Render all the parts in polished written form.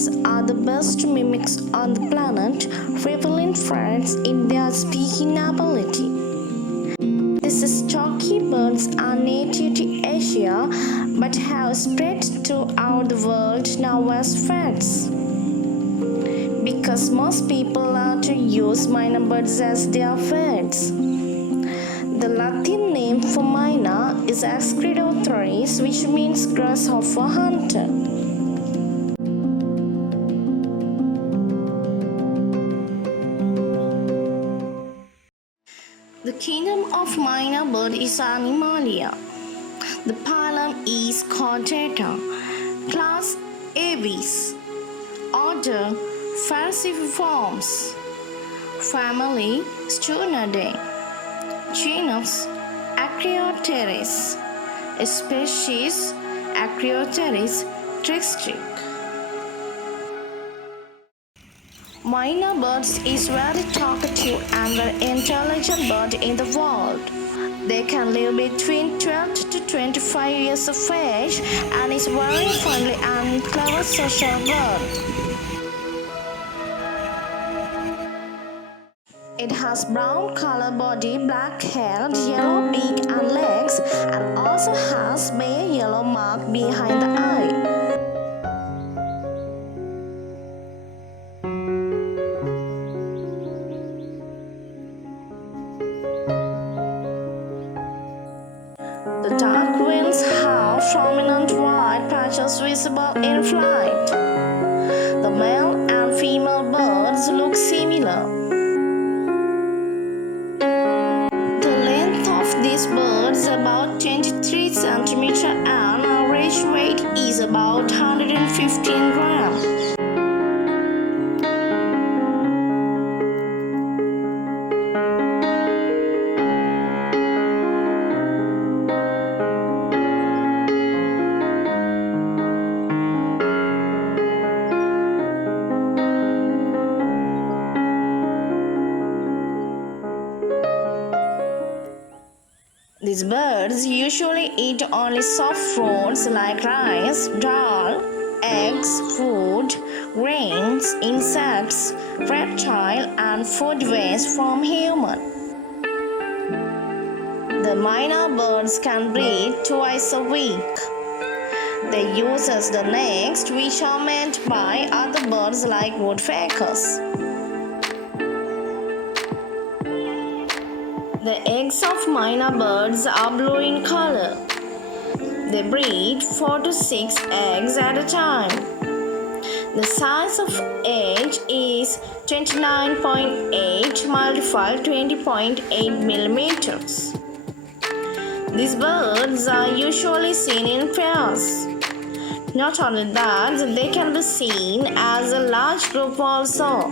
birds are the best mimics on the planet, revealing traits in their speaking ability. These stocky birds are native to Asia but have spread throughout the world now as pets. Because most people learn to use Myna birds as their pets. The Latin name for Myna is Ascridothoris, which means grasshopper hunter. The kingdom of Myna bird is Animalia. The phylum is Chordata. Class Aves. Order Falciformes. Family Sturnadae. Genus Acreopteris. Species Acreopteris tristric. Myna birds is very talkative and very intelligent bird in the world. They can live between 12 to 25 years of age and is very friendly and clever social bird. It has brown color body, black hair, yellow beak and legs, and also has bare yellow mark behind the eye. The dark wings have prominent white patches visible in flight. The male and female birds look similar. The length of these birds is about 23 cm and average weight is about 115 grams. These birds usually eat only soft fruits like rice, dal, eggs, food, grains, insects, reptile, and food waste from human. The Myna birds can breed twice a week. They use the nests which are made by other birds like woodpeckers. The eggs of Myna birds are blue in color. They breed 4 to 6 eggs at a time. The size of egg is 29.8 multiplied 20.8 millimeters. These birds are usually seen in pairs. Not only that, they can be seen as a large group also.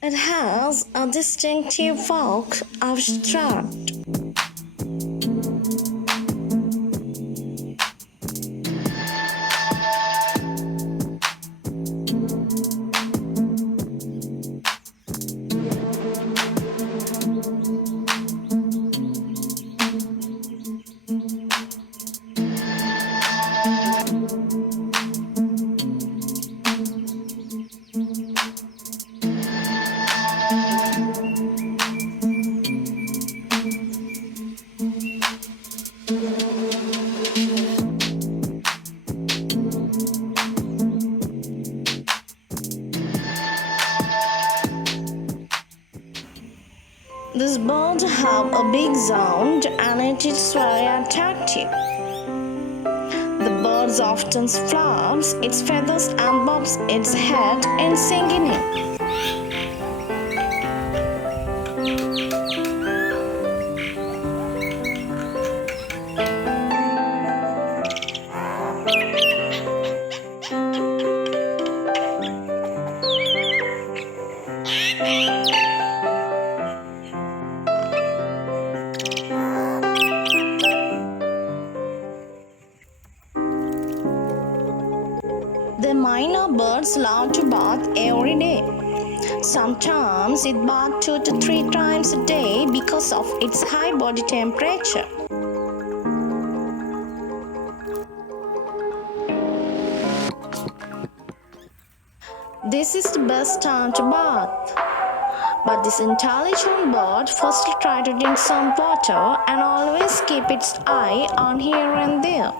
It has a distinctive walk of strut. This bird have a big sound and it is very attractive. The bird often flaps its feathers and bobs its head in singing. allowed to bath every day. Sometimes it baths 2 to 3 times a day because of its high body temperature. This is the best time to bath. But this intelligent bird firstly tries to drink some water and always keep its eye on here and there.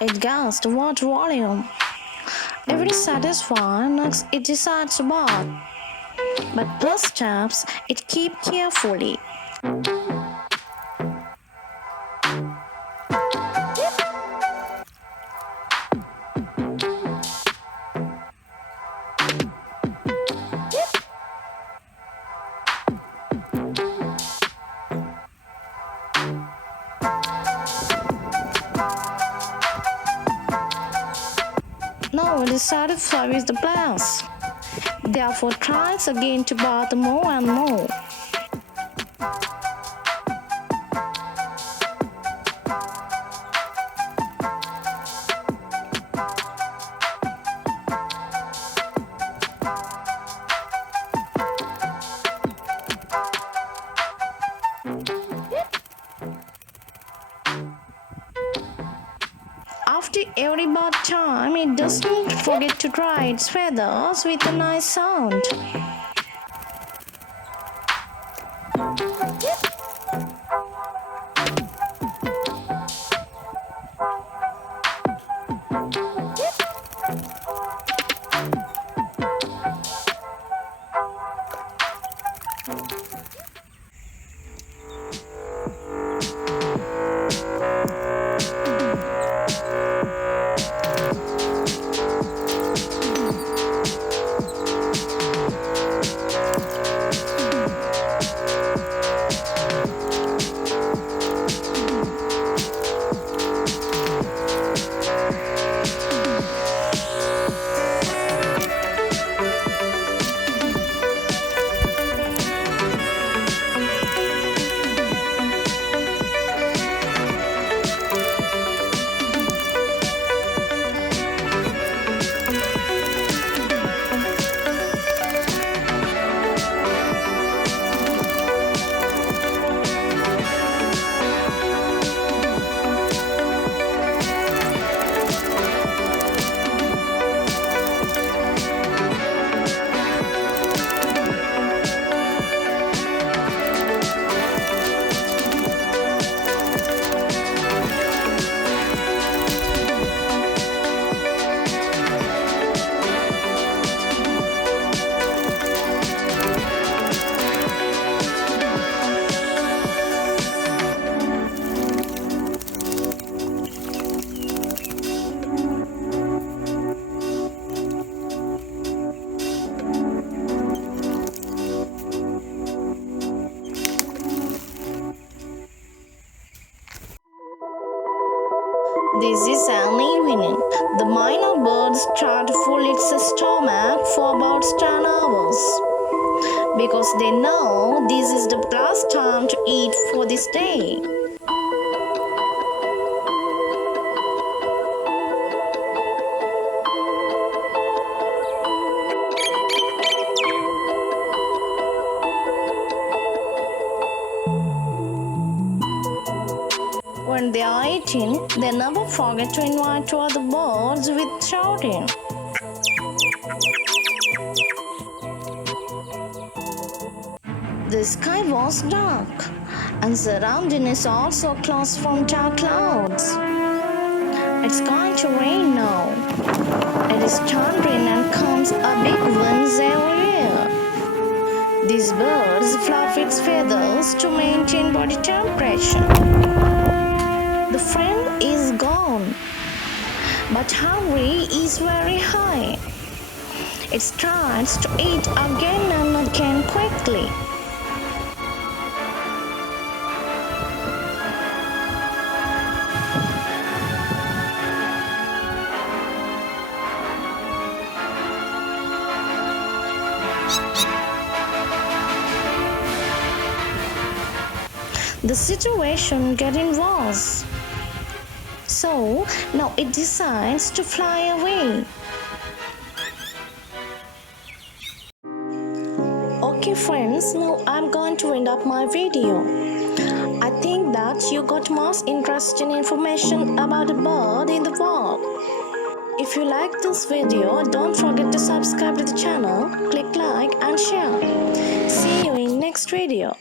It gets the water volume. If it is satisfied, next it decides to bath. But first steps, it keeps carefully. Now it is satisfied with the plants. Therefore tries again to bath more and more. After every bath time, it doesn't forget to dry its feathers with a nice sound. This is an evening. The Myna birds try to fill its stomach for about 10 hours because they know this is the last time to eat for this day. When they are eating, they never forget to invite two other birds with shouting. The sky was dark, and the surrounding is also closed from dark clouds. It's going to rain now. It is thundering and comes a big winds everywhere. These birds flap its feathers to maintain body temperature. The friend is gone, but hunger is very high. It tries to eat again and again quickly. The situation getting worse. So now it decides to fly away. Okay friends, now I'm going to end up my video. I think that you got most interesting information about a bird in the world. If you like this video, don't forget to subscribe to the channel, click like and share. See you in next video.